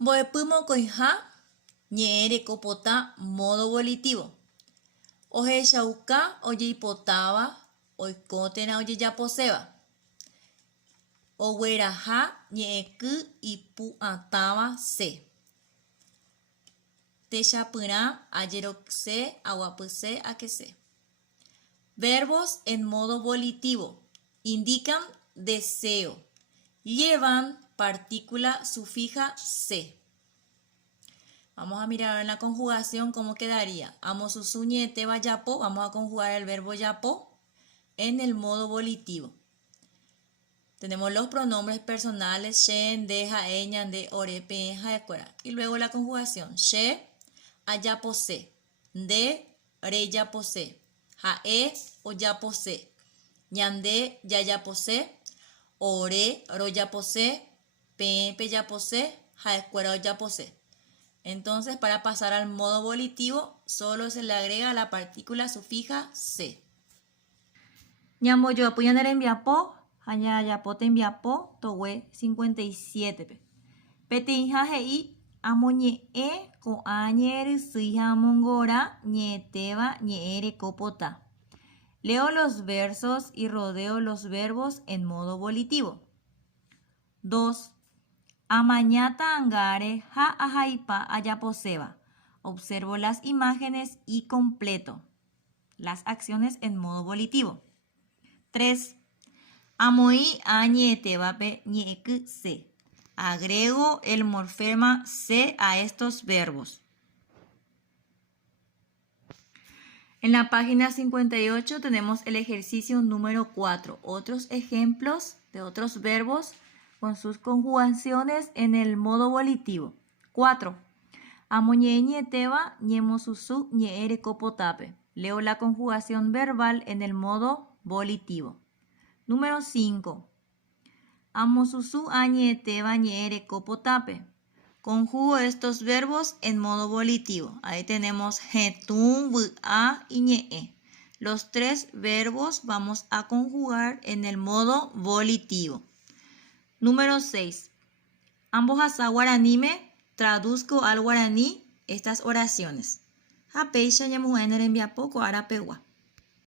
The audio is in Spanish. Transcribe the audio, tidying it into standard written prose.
Mbo'epymokoiha ñe'ẽ rekópota modo volitivo. Ohechauka ojeipotáva oiko térã ojejaposéva. Ogueraha ñe'ẽky ipu'ãtáva C. Techapyrã ajerokse, aguapyse, akese. Verbos en modo volitivo indican deseo. Llevan partícula sufija C. Vamos a mirar en la conjugación cómo quedaría. Amosusu ñe'ẽtéva japo, vamos a conjugar el verbo japo en el modo volitivo. Tenemos los pronombres personales she, nde, ja'e, ñande, ore, pe'ẽ, ha'ekuéra. Y luego la conjugación. She, ajapose. Nde, rejapose. Ja'e, ojapose. Ñande, jajapose. Ore, rojapose. Pe'ẽ, pejapose. Ha'ekuéra, ojapose. Entonces, para pasar al modo volitivo, solo se le agrega la partícula sufija C. Ñambojoapy ñande rembiapo, añajapo tembiapo, togue 57. Peteĩ he'i amoñe'ẽ ko'ã ñe'ẽrysýi ha amongóra ñe'ẽtéva ñe'ẽ rekópota. Leo los versos y rodeo los verbos en modo volitivo. 2. Amañata angare ha ajaipa ayaposéva. Observo las imágenes y completo las acciones en modo volitivo. 3. Amoí a ñe'ẽtévape ñe'ẽky C. Agrego el morfema C a estos verbos. En la página 58 tenemos el ejercicio número 4. Otros ejemplos de otros verbos con sus conjugaciones en el modo volitivo. 4. Amo ñe'ẽ ñe'ẽtéva ñemosusu ñe'ẽ rekópotape. Leo la conjugación verbal en el modo volitivo. Número 5. Amosusu a ñe'ẽtéva ñe'ẽ rekópotape. Conjugo estos verbos en modo volitivo. Ahí tenemos hetũ, vy'a y ñe'ẽ. Los tres verbos vamos a conjugar en el modo volitivo. Número 6. Ambojasa guaraníme, traduzco al guaraní estas oraciones. Apeicha ñamu'ẽ ne rembiapo ko'ára pegua.